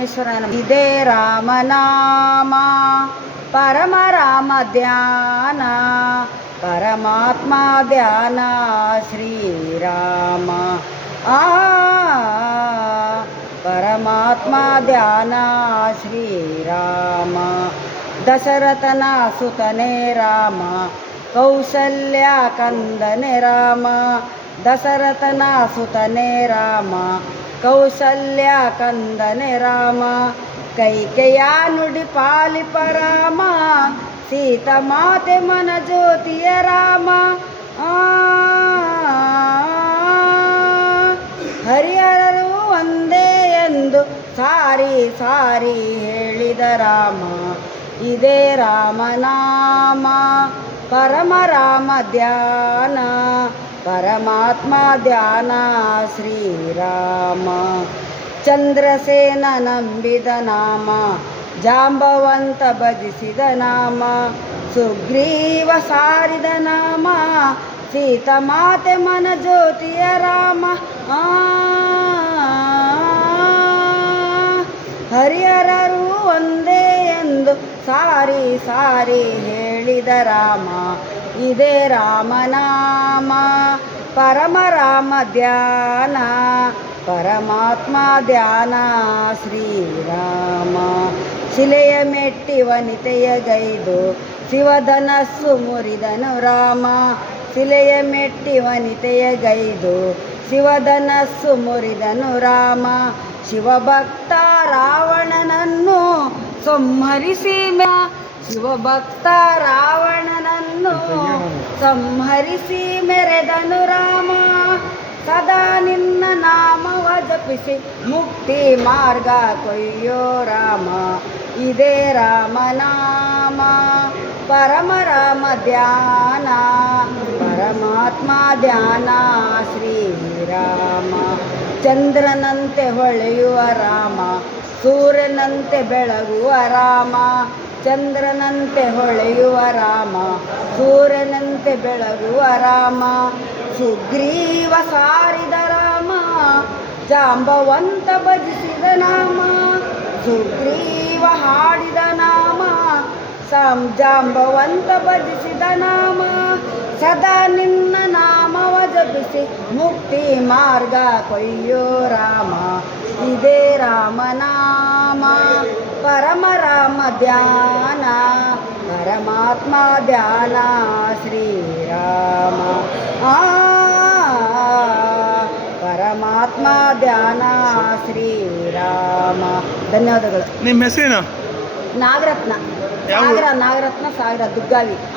ವಿಘ್ನೇಶ್ವರ ಇದೇ ರಾಮನಾಮ ಪರಮ ರಾಮ ಧ್ಯಾನ. ಪರಮಾತ್ಮ ಧ್ಯಾನ. ಶ್ರೀರಾಮ ಆ, ಪರಮಾತ್ಮ ಧ್ಯಾನ. ಶ್ರೀರಾಮ ದಶರಥನ ಸುತನೇ ರಾಮ. ಕೌಸಲ್ಯ ಕಂದನೆ ರಾಮ. ದಶರಥನ ಸುತನೇ ರಾಮ. ಕೌಸಲ್ಯ ಕಂದನೆ ರಾಮ, ಕೈಕೆಯ ನುಡಿ ಪಾಲಿಪ ರಾಮ ಸೀತ ಮಾತೆ ಮನ ಜ್ಯೋತಿಯ ರಾಮ. ಹರಿಹರರು ಒಂದೇ ಎಂದು ಸಾರಿ ಸಾರಿ ಹೇಳಿದ ರಾಮ, ಇದೇ ರಾಮನಾಮ ಪರಮ ರಾಮ ಧ್ಯಾನ, ಪರಮಾತ್ಮ ಧ್ಯಾನ, ಶ್ರೀರಾಮ. ಚಂದ್ರಸೇನ ನಂಬಿದ ನಾಮ, ಜಾಂಬವಂತ ಭಜಿಸಿದ ನಾಮ, ಸುಗ್ರೀವ ಸಾರಿದ ನಾಮ ಸೀತಮಾತೆ ಮನ ಜ್ಯೋತಿಯ ರಾಮ. ಹರಿಹರರು ಒಂದೇ ಎಂದು ಸಾರಿ ಸಾರಿ ಹೇಳಿದ ರಾಮ, ಇದೇ ರಾಮನಾಮ ಪರಮ ರಾಮ ಧ್ಯಾನ, ಪರಮಾತ್ಮ ಧ್ಯಾನ ಶ್ರೀರಾಮ ಶಿಲೆಯ ಮೆಟ್ಟಿ ವನಿತೆಯ ಗೈದು ಶಿವಧನಸ್ಸು ಮುರಿದನು ರಾಮ. ಶಿಲೆಯ ಮೆಟ್ಟಿ ವನಿತೆಯ ಗೈದು ಶಿವಧನಸ್ಸು ಮುರಿದನು ರಾಮ. ಶಿವಭಕ್ತ ರಾವಣನನ್ನು ಸಂಹರಿಸಿ ಶಿವ ಶಿವಭಕ್ತ ರಾವಣನನ್ನು. ಸಂಹರಿಸಿ ಮೆರೆದನು ರಾಮ. ಸದಾ ನಿನ್ನ ನಾಮವ ಜಪಿಸಿ ಮುಕ್ತಿ ಮಾರ್ಗ ಕೊಯ್ಯೋ ರಾಮ. ಇದೇ ರಾಮನಾಮ ಪರಮ ರಾಮ ಧ್ಯಾನ. ಪರಮಾತ್ಮ ಧ್ಯಾನ ಶ್ರೀರಾಮ ಚಂದ್ರನಂತೆ ಹೊಳೆಯುವ ರಾಮ, ಸೂರ್ಯನಂತೆ ಬೆಳಗುವ ರಾಮ. ಚಂದ್ರನಂತೆ ಹೊಳೆಯುವ ರಾಮ, ಸೂರ್ಯನಂತೆ ಬೆಳಗುವ ರಾಮ. ಸುಗ್ರೀವ ಸಾರಿದ ರಾಮ, ಜಾಂಬವಂತ ಭಜಿಸಿದ ನಾಮ. ಸುಗ್ರೀವ ಹಾಡಿದ ನಾಮ ಸಾಂ ಜಾಂಬವಂತ ಭಜಿಸಿದ ನಾಮ. ಸದಾ ಜಪಿಸಿ ಮುಕ್ತಿ ಮಾರ್ಗ ಕೊಯ್ಯೋ ರಾಮ. ಇದೇ ರಾಮನಾಮ ಪರಮ ರಾಮ ಧ್ಯಾನ. ಪರಮಾತ್ಮ ಧ್ಯಾನ ಶ್ರೀರಾಮ ಆ ಪರಮಾತ್ಮ ಧ್ಯಾನ ಶ್ರೀರಾಮ ಧನ್ಯವಾದಗಳು. ನಿಮ್ಮ ಹೆಸರೇನು? ನಾಗರತ್ನ. ನಾಗರ ನಾಗರತ್ನ ಸಾಗರ ದುಗ್ಗಾವಿ.